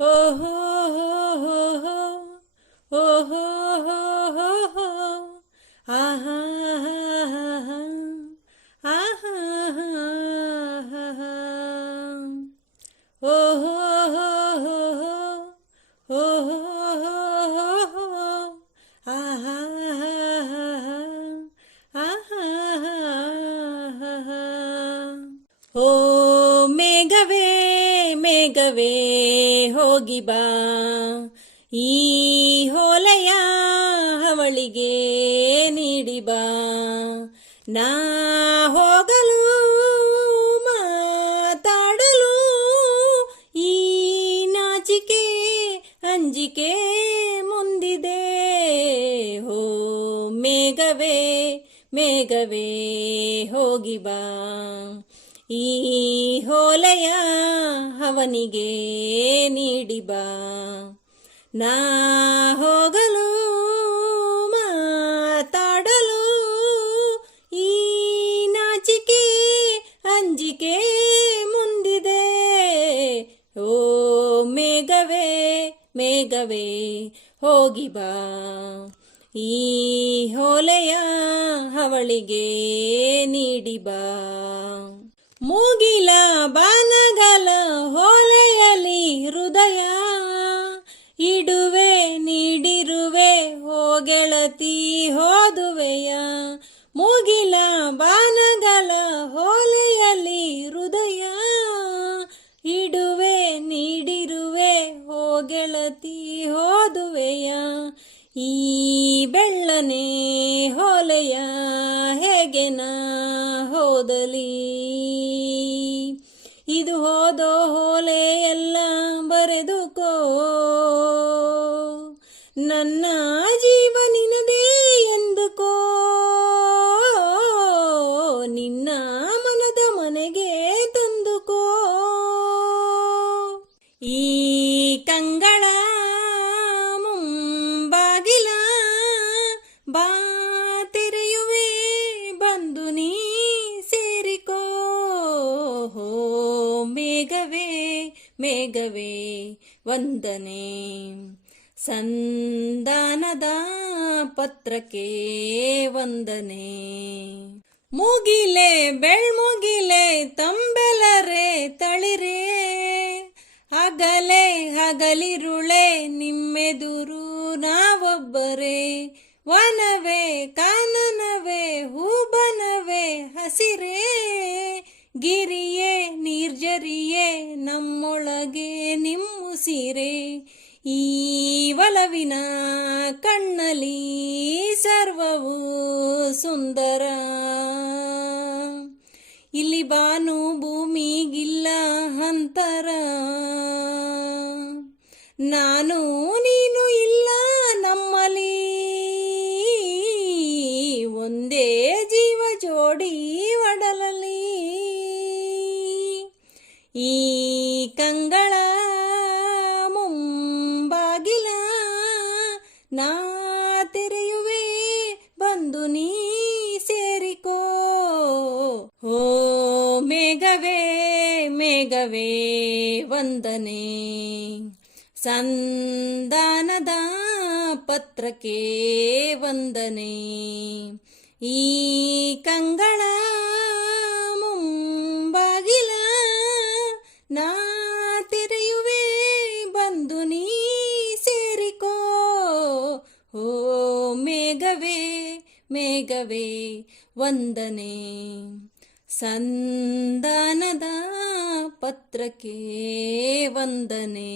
ಹೋ ಹೋ ಹೋ ಹೋ ಹೋ ಹೋ ಹೋ ಹೋ ಹೋ ಹೋ ಆಹಾ ಆಹಾ ಹೋ ಹೋ ಹೋ ಹೋ ಹೋ ಹೋ ಹೋ ಹೋ ಆಹಾ ಆಹಾ ಓ ಮೇಘವೇ ಮೇಘವೇ ಹೋಗಿ ಬಾ ಈ ಹೊಲೆಯ ಅವಳಿಗೆ ನೀಡಿ ಬಾ ನಾ ಹೋಗಲು ಮಾತಾಡಲು ಈ ನಾಚಿಕೆ ಅಂಜಿಕೆ ಮುಂದಿದೆ ಹೋ ಮೇಘವೇ ಮೇಘವೇ ಹೋಗಿ ಬಾ ಈ ಹೊಲೆಯ ಅವನಿಗೆ ನೀಡಿ ಬಾ ನಾ ಹೋಗಲು ಮಾತಾಡಲು ಈ ನಾಚಿಕೆ ಅಂಜಿಕೆ ಮುಂದಿದೆ ಓ ಮೇಘವೇ ಮೇಘವೇ ಹೋಗಿ ಬಾ ಈ ಹೊಲೆಯ ಅವಳಿಗೆ ನೀಡಿ ಬಾ ಮೂಗಿಲ ಬಾನಗಲ ಹೊಲೆಯಲಿ ಹೃದಯ ಇಡುವೆ ನೀಡಿರುವೆ ಹೋ ಗೆಳತಿ ಹೋದುವೆಯ ಮೂಗಿಲ ಬಾನಗಲ ಹೊಲೆಯಲಿ ಹೃದಯ ಇಡುವೆ ನೀಡಿರುವೆ ಹೋ ಗೆಳತಿ ಹೋದುವೆಯ ಈ ಬೆಳ್ಳನೆ ಹೊಲೆಯ ಹೇಗೆ ನಾ ಹೋದಲಿ ಇದು ಹೋದೋ ಹೊಲೆ ಎಲ್ಲ ಬರೆದುಕೋ ನನ್ನ ಜೀವ ನಿನದೇ ಎಂದುಕೋ ನಿನ್ನ ಮನದ ಮನೆಗೆ ತಂದುಕೋ ಈ ಕಂಗಳ ಮುಂಬಾಗಿಲ ಬಾ ತೆರೆಯುವೆ ಬಂದು ನೀ ಸೇರಿಕೋ ಹೋ ಮೇಘವೇ ಮೇಘವೇ ವಂದನೆ ಸಂಧಾನದ ಪತ್ರಕ್ಕೆ ವಂದನೆ ಮುಗಿಲೆ ಬೆಳ್ಮುಗಿಲೆ ತಂಬೆಲರೆ ತಳಿರೆ ಹಗಲೆ ಹಗಲಿರುಳೆ ನಿಮ್ಮೆದುರು ನಾವೊಬ್ಬರೇ ವನವೇ ಕಾನನವೇ ಹೂಬನವೇ ಹಸಿರೇ ಗಿರಿಯೇ ನಿರ್ಜರಿಯೇ ನಮ್ಮೊಳಗೆ ನಿಮ್ಮುಸಿರೆ ಈ ಒಲವಿನ ಕಣ್ಣಲಿ ಸರ್ವವು ಸುಂದರ ಇಲ್ಲಿ ಬಾನು ಭೂಮಿಗಿಲ್ಲ ಅಂತರ ನಾನು ನೀನು ಇಲ್ಲ ನಮ್ಮಲಿ ಒಂದೇ ಜೀವ ಜೋಡಿ ಒಡಲಲಿ ಈ ಕಂಗಳ ಮುಂಬಾಗಿಲ ನಾ ತೆರೆಯುವೆ ಬಂದು ನೀ ಸೇರಿಕೋ ಓ ಮೇಘವೇ ಮೇಘವೇ ವಂದನೆ ಸಂಧಾನದ ಪತ್ರಕ್ಕೆ ವಂದನೆ ಈ ಕಂಗಳ ಮುಂಬಾಗಿಲ ನಾ ತೆರೆಯುವೆ ಬಂದು ನೀ ಸೇರಿಕೋ ಓ ಮೇಘವೇ ಮೇಘವೇ ವಂದನೆ ಸಂಧಾನದ ಪತ್ರಕ್ಕೆ ವಂದನೆ